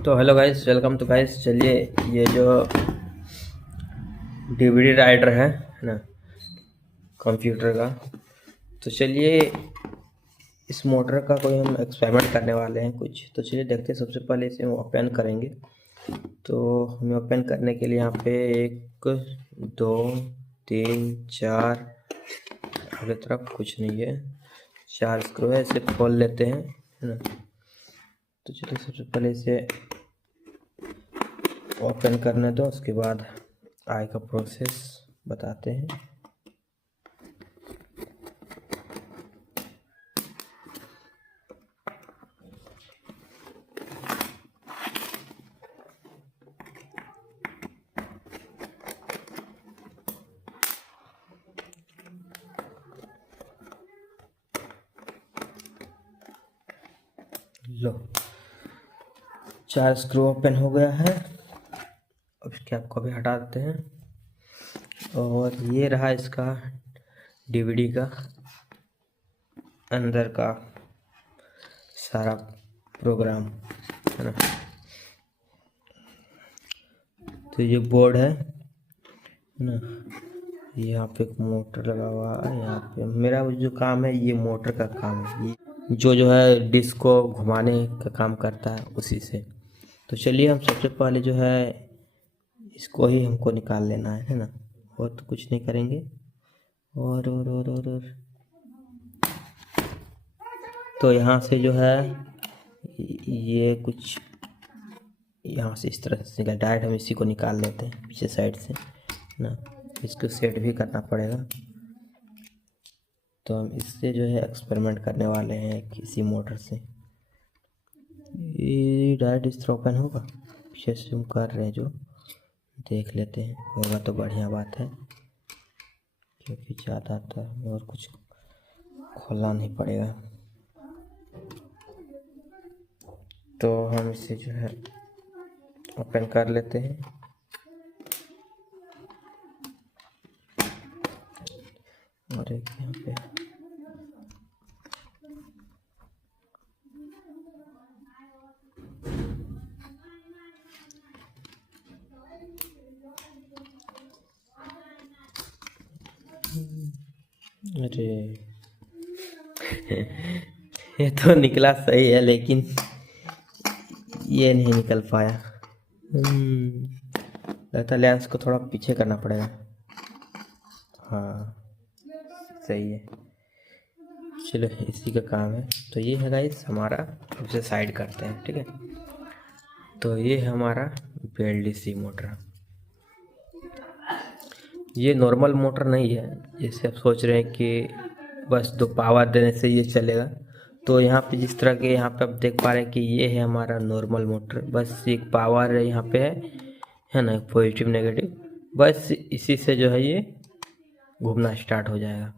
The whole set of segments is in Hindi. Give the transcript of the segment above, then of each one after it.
तो हेलो गाइस, वेलकम। तो गाइस चलिए, ये जो डीवीडी राइटर है ना कंप्यूटर का, तो चलिए इस मोटर का कोई हम एक्सपेरिमेंट करने वाले हैं कुछ। तो चलिए देखते हैं। सबसे पहले इसे हम ओपन करेंगे। तो हमें ओपन करने के लिए यहाँ पे 1 2 3 4 आगे तरफ कुछ नहीं है, 4 स्क्रू है। इसे खोल लेते हैं, है ना। तो चलिए सबसे पहले इसे ओपन करने दो, उसके बाद आगे का प्रोसेस बताते हैं। लो, 4 स्क्रू ओपन हो गया है। अब इसके आपको भी हटा देते हैं। और ये रहा इसका डीवीडी का अंदर का सारा प्रोग्राम, है ना। तो ये बोर्ड है ना। यहाँ पे एक मोटर लगा हुआ है। यहाँ पे मेरा जो काम है ये मोटर का काम है, ये जो है डिस्क को घुमाने का काम करता है उसी से। तो चलिए हम सबसे पहले जो है इसको ही हमको निकाल लेना है ना। और तो कुछ नहीं करेंगे। और तो यहाँ से जो है ये कुछ यहाँ से इस तरह से निकल, डायरेक्ट हम इसी को निकाल लेते हैं पीछे साइड से ना। इसको सेट भी करना पड़ेगा। तो हम इससे जो है एक्सपेरिमेंट करने वाले हैं किसी मोटर से। ये डायरेक्ट इस तरह ओपन होगा। पीछे से हम कर रहे हैं, जो देख लेते हैं। होगा तो बढ़िया बात है, क्योंकि ज़्यादा तो और कुछ खोलना नहीं पड़ेगा। तो हम इसे जो है ओपन कर लेते हैं। और एक यहाँ पे अरे ये तो निकला सही है, लेकिन ये नहीं निकल पाया। लगता है लेंस को थोड़ा पीछे करना पड़ेगा। हाँ, सही है। चलो, इसी का काम है। तो ये है गाइस हमारा, उसे साइड करते हैं, ठीक है। तो ये है हमारा BLDC मोटर। ये नॉर्मल मोटर नहीं है, जैसे आप सोच रहे हैं कि बस 2 पावर देने से ये चलेगा। तो यहाँ पे जिस तरह के यहाँ पे आप देख पा रहे हैं कि ये है हमारा नॉर्मल मोटर। बस एक पावर यहाँ पे है ना, पॉजिटिव नेगेटिव। बस इसी से जो है ये घूमना स्टार्ट हो जाएगा।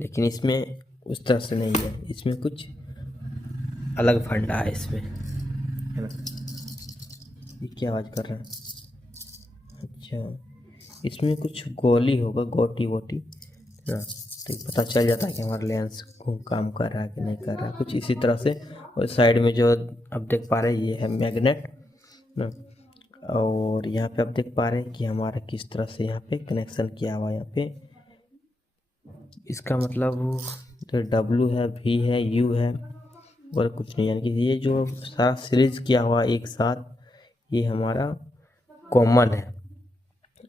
लेकिन इसमें उस तरह से नहीं है, इसमें कुछ अलग फंडा है इसमें, है ना। ये क्या आवाज़ कर रहा है? अच्छा, इसमें कुछ गोली होगा, गोटी वोटी, है ना। तो पता चल जाता है कि हमारा लेंस काम कर रहा है कि नहीं कर रहा है, कुछ इसी तरह से। और साइड में जो आप देख पा रहे हैं ये है मैग्नेट ना। और यहाँ पे आप देख पा रहे हैं कि हमारा किस तरह से यहाँ पे कनेक्शन किया हुआ है। यहाँ पे इसका मतलब तो W है, V है, U है और कुछ नहीं। यानी कि ये जो सारा सीरीज किया हुआ एक साथ, ये हमारा कॉमन है।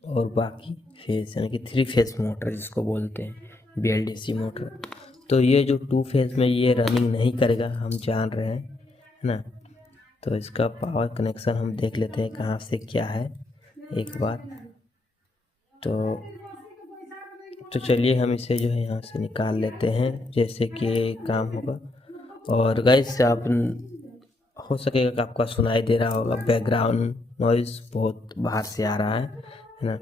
और बाकी फेस, यानी कि 3 फेस मोटर जिसको बोलते हैं BLDC मोटर। तो ये जो 2 फेस में ये रनिंग नहीं करेगा, हम जान रहे हैं, है ना। तो इसका पावर कनेक्शन हम देख लेते हैं कहाँ से क्या है एक बार। तो चलिए हम इसे जो है यहाँ से निकाल लेते हैं, जैसे कि काम होगा। और गाइस, आप हो सकेगा कि आपका सुनाई दे रहा होगा बैकग्राउंड नॉइज़ बहुत बाहर से आ रहा है ना।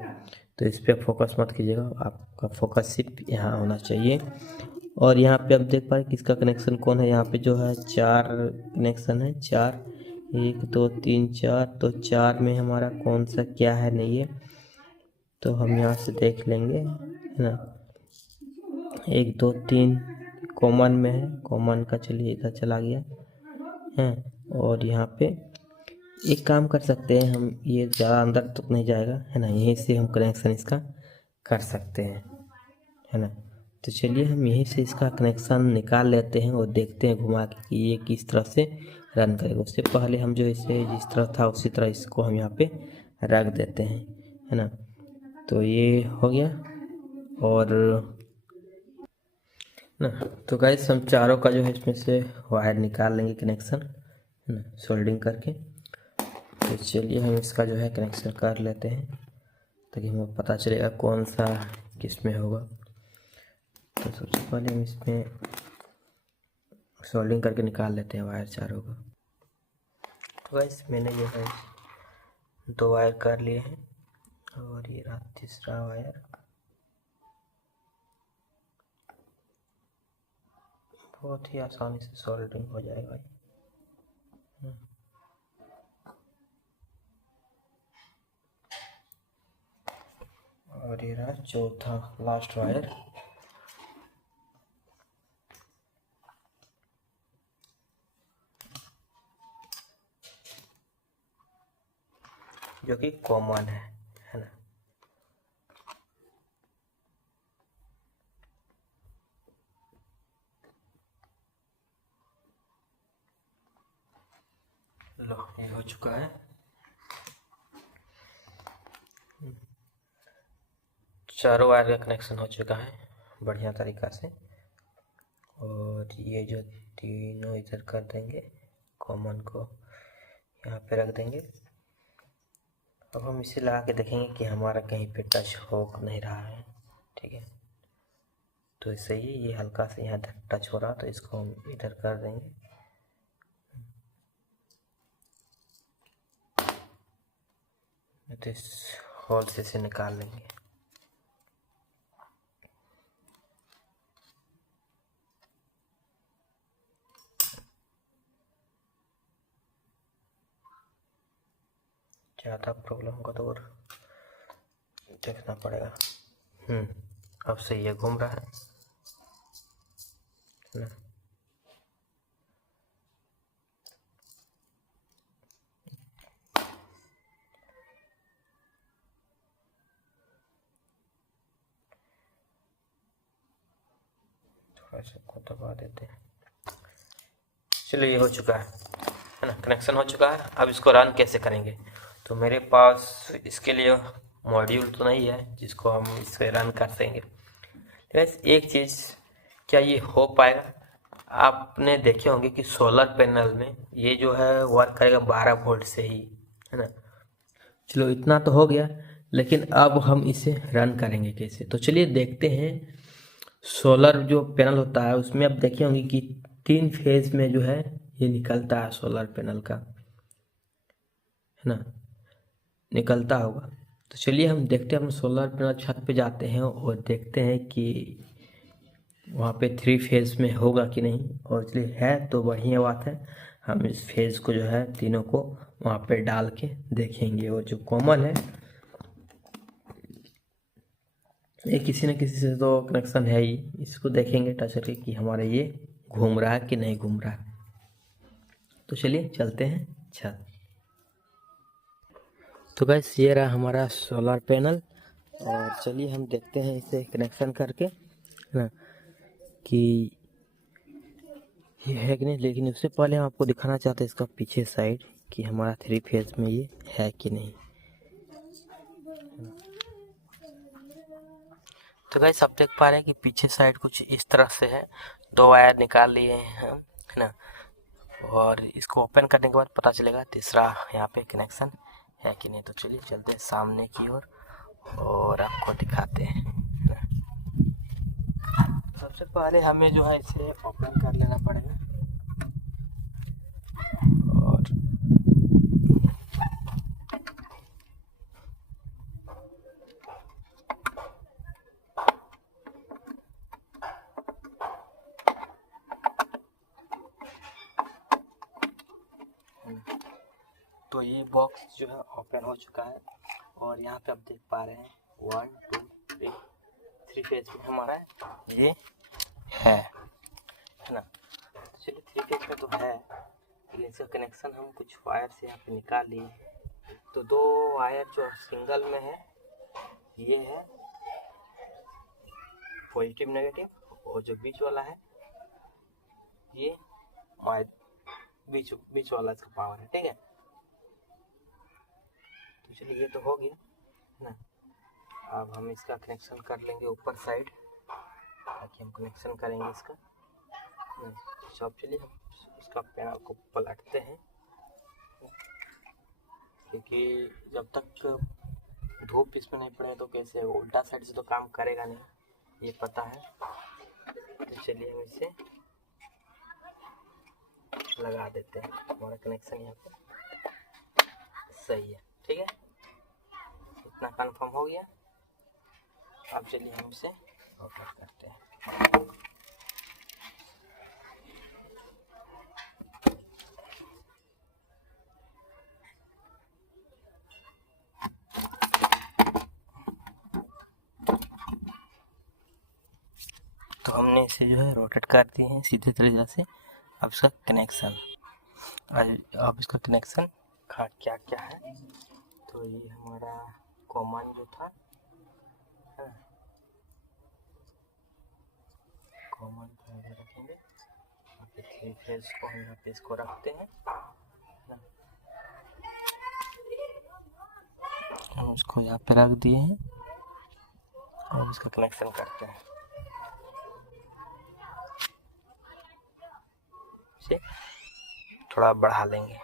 तो इस पर फोकस मत कीजिएगा, आपका फोकस सिर्फ यहाँ होना चाहिए। और यहाँ पे आप देख पा रहे किसका कनेक्शन कौन है। यहाँ पे जो है 4 कनेक्शन है, 4, 1 2 3 4। तो 4 में हमारा कौन सा क्या है नहीं है, तो हम यहाँ से देख लेंगे, है ना। 1 2 3 कॉमन में है, कॉमन का चलिए इधर चला गया है। और यहाँ पे एक काम कर सकते हैं हम, ये ज़्यादा अंदर तक नहीं जाएगा है ना, यहीं से हम कनेक्शन इसका कर सकते हैं है ना। तो चलिए हम यहीं से इसका कनेक्शन निकाल लेते हैं और देखते हैं घुमा के कि ये किस तरह से रन करेगा। उससे पहले हम जो इसे जिस तरह था उसी तरह इसको हम यहाँ पे रख देते हैं है ना। तो ये हो गया और ना, तो गाइस हम चारों का जो है इसमें से वायर निकाल लेंगे कनेक्शन है ना, सोल्डिंग करके। तो चलिए हम इसका जो है कनेक्शन कर लेते हैं ताकि हमें पता चलेगा कौन सा किस में होगा। तो सबसे पहले हम इसमें सोल्डिंग करके निकाल लेते हैं वायर चारों का। तो गाइस मैंने जो है 2 वायर कर लिए हैं और ये रहा तीसरा वायर। बहुत ही आसानी से सोल्डिंग हो जाएगा भाई। और ये रहा चौथा लास्ट वायर। जो कि कॉमन है ना। लो ये हो चुका है। चारों वायर का कनेक्शन हो चुका है बढ़िया तरीक़ा से। और ये जो तीनों इधर कर देंगे, कॉमन को यहाँ पे रख देंगे। अब हम इसे लगा के देखेंगे कि हमारा कहीं पे टच हो नहीं रहा है, ठीक है। तो इससे ही ये हल्का से यहाँ टच हो रहा, तो इसको हम इधर कर देंगे। तो इस होल से इसे निकाल लेंगे। ज़्यादा प्रॉब्लम होगा तो और देखना पड़ेगा। अब सही है, घूम रहा है ना। थोड़ा सा को दबा देते हैं। चलिए ये हो चुका है ना, कनेक्शन हो चुका है। अब इसको रन कैसे करेंगे, तो मेरे पास इसके लिए मॉड्यूल तो नहीं है जिसको हम इससे रन कर देंगे। लेकिन एक चीज़, क्या ये हो पाएगा? आपने देखे होंगे कि सोलर पैनल में ये जो है वर्क करेगा 12 वोल्ट से ही, है ना। चलो इतना तो हो गया, लेकिन अब हम इसे रन करेंगे कैसे, तो चलिए देखते हैं। सोलर जो पैनल होता है उसमें आप देखे होंगे कि 3 फेज में जो है ये निकलता है सोलर पैनल का, है ना, निकलता होगा। तो चलिए हम देखते हैं, हम सोलर पैनल छत पे जाते हैं और देखते हैं कि वहाँ पे 3 फेज में होगा कि नहीं। और चलिए है तो बढ़िया बात है, हम इस फेज को जो है तीनों को वहाँ पे डाल के देखेंगे। और जो कॉमन है ये किसी न किसी से तो कनेक्शन है ही, इसको देखेंगे टच करके कि हमारा ये घूम रहा है कि नहीं घूम रहा है। तो चलिए चलते हैं छत। तो गैस ये रहा हमारा सोलर पैनल, और चलिए हम देखते हैं इसे कनेक्शन करके, है ना, कि ये है कि नहीं। लेकिन उससे पहले हम आपको दिखाना चाहते हैं इसका पीछे साइड कि हमारा 3 फेज में ये है कि नहीं। तो गाइस आप देख पा रहे हैं कि पीछे साइड कुछ इस तरह से है। 2 वायर निकाल लिए हैं हम, है ना। और इसको ओपन करने के बाद पता चलेगा तीसरा यहाँ पे कनेक्शन है कि नहीं। तो चलिए चलते हैं सामने की ओर और आपको दिखाते हैं। सबसे पहले हमें जो है इसे ओपन कर लेना पड़ेगा। और तो ये बॉक्स जो है ओपन हो चुका है। और यहाँ पे आप देख पा रहे हैं 1 2 3 फेज में हमारा ये है ना। तो चलिए 3 फेज में तो है, इसका कनेक्शन हम कुछ वायर से यहाँ पे निकाल लिए। तो दो वायर जो सिंगल में है, ये है पॉजिटिव नेगेटिव, और जो बीच वाला है ये बीच वाला इसका पावर है। ठीक है, तो चलिए ये तो हो गया ना। अब हम इसका कनेक्शन कर लेंगे ऊपर साइड, ताकि हम कनेक्शन करेंगे इसका। तो चलिए हम इसका पैनल को पलटते हैं, क्योंकि जब तक धूप इसमें नहीं पड़े तो कैसे उल्टा साइड से तो काम करेगा नहीं, ये पता है। तो चलिए हम इसे लगा देते हैं। हमारा कनेक्शन यहाँ पे सही है। ठीक है, इतना कंफर्म हो गया। अब चलिए हम इसे ऑपरेट करते हैं। तो हमने इसे जो है रोटेट कर दिए हैं सीधी तरीके से। अब इसका कनेक्शन, अब इसका कनेक्शन क्या क्या है। तो ये हमारा कॉमन जो था, कॉमन रखेंगे यहाँ पे। 3 फेज को हम यहाँ पे इसको रखते हैं, हम इसको यहाँ पे रख दिए हैं और इसका कनेक्शन करते हैं। इसे थोड़ा बढ़ा लेंगे।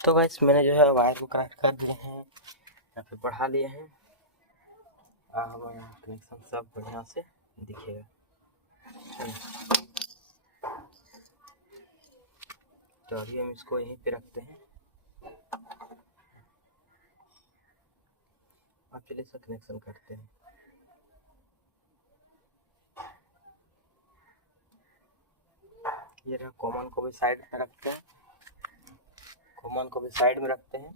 तो गाइस मैंने जो है वायर को कनेक्ट कर दिए हैं, यहाँ पे बढ़ा लिए हैं। हमारा कनेक्शन सब बढ़िया से दिखेगा। तो अभी हम इसको यहीं पे रखते हैं। अब चलिए इसका कनेक्शन करते हैं। ये रहा, कॉमन को भी साइड में रखते हैं, कॉमन को भी साइड में रखते हैं,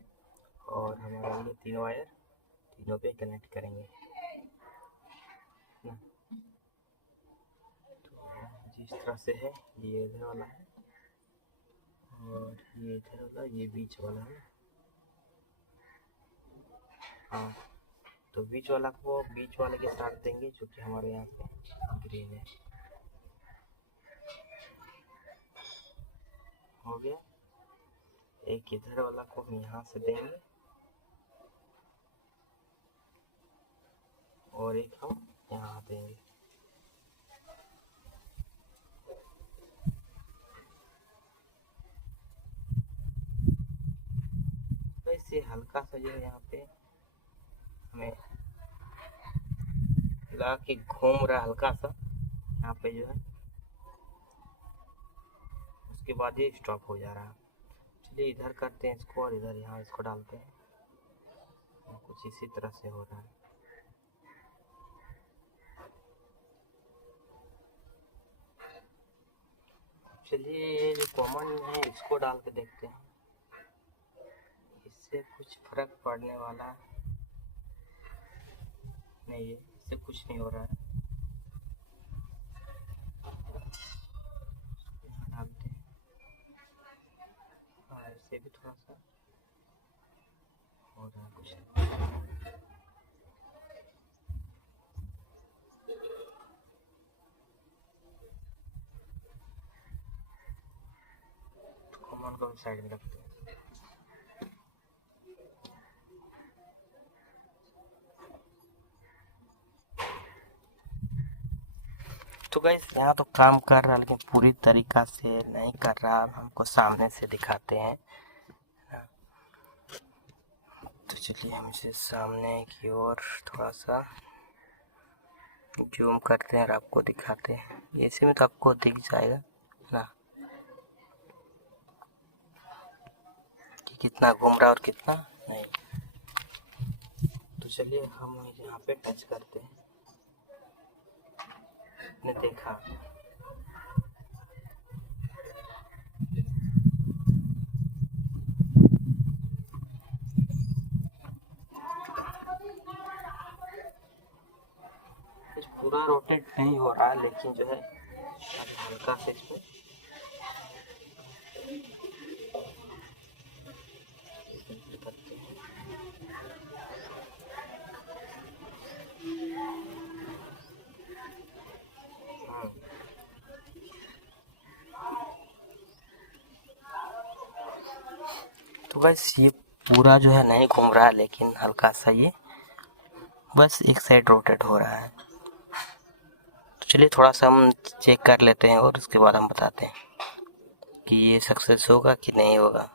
और हमारा ये 3 वायर तीनों पे कनेक्ट करेंगे ना। तो जिस तरह से है, ये इधर वाला है और ये इधर वाला, ये बीच वाला है। हाँ, तो बीच वाला को बीच वाले के साथ देंगे, जो कि हमारे यहाँ पे ग्रीन है। हो गया। एक इधर वाला को हम यहाँ से देंगे और एक हम यहाँ देंगे। तो इससे हल्का सा जो है यहाँ पे हमें लगा कि घूम रहा, हल्का सा यहाँ पे जो है, उसके बाद ये स्टॉप हो जा रहा है। चलिए इधर करते हैं इसको, और इधर यहाँ इसको डालते हैं। कुछ इसी तरह से हो रहा है। चलिए ये जो कॉमन है इसको डाल के देखते हैं, इससे कुछ फर्क पड़ने वाला नहीं है, इससे कुछ नहीं हो रहा है। यहाँ डालते हैं, और इससे भी थोड़ा सा हो रहा है कुछ। कॉमन को भी साइड में रखते हैं। तो गाइस यहाँ तो काम कर रहा, लेकिन पूरी तरीका से नहीं कर रहा। हमको सामने से दिखाते हैं। तो चलिए हम इसे सामने की ओर थोड़ा सा जूम करते हैं और आपको दिखाते हैं। ऐसे में तो आपको दिख जाएगा ना कि कितना घूम रहा और कितना नहीं। तो चलिए हम यहाँ पे टच करते हैं। ने देखा, पूरा रोटेट नहीं हो रहा, लेकिन जो है हल्का से इसमें तो गाइस ये पूरा जो है नहीं घूम रहा है, लेकिन हल्का सा ये बस एक साइड रोटेट हो रहा है। तो चलिए थोड़ा सा हम चेक कर लेते हैं और उसके बाद हम बताते हैं कि ये सक्सेस होगा कि नहीं होगा।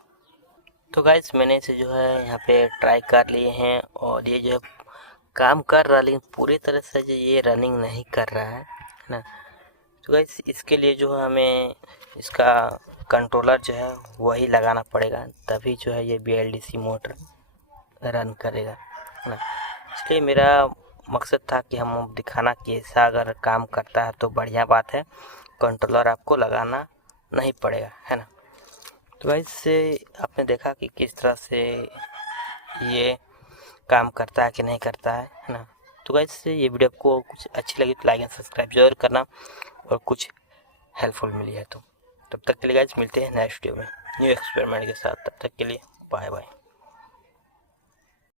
तो गाइस मैंने इसे जो है यहाँ पे ट्राई कर लिए हैं और ये जो है काम कर रहा है, लेकिन पूरी तरह से जो ये रनिंग नहीं कर रहा है ना। तो गाइस इसके लिए जो है हमें इसका कंट्रोलर जो है वही लगाना पड़ेगा, तभी जो है ये BLDC मोटर रन करेगा है ना। इसलिए मेरा मकसद था कि हम दिखाना कि ऐसा अगर काम करता है तो बढ़िया बात है, कंट्रोलर आपको लगाना नहीं पड़ेगा है ना। तो गाइस से आपने देखा कि किस तरह से ये काम करता है कि नहीं करता है ना। तो गाइस से ये वीडियो आपको कुछ अच्छी लगी तो लाइक एंड सब्सक्राइब जरूर करना, और कुछ हेल्पफुल मिली है तो तब तक के लिए गाइस मिलते हैं नेक्स्ट वीडियो में न्यू एक्सपेरिमेंट के साथ। तब तक के लिए बाय बाय।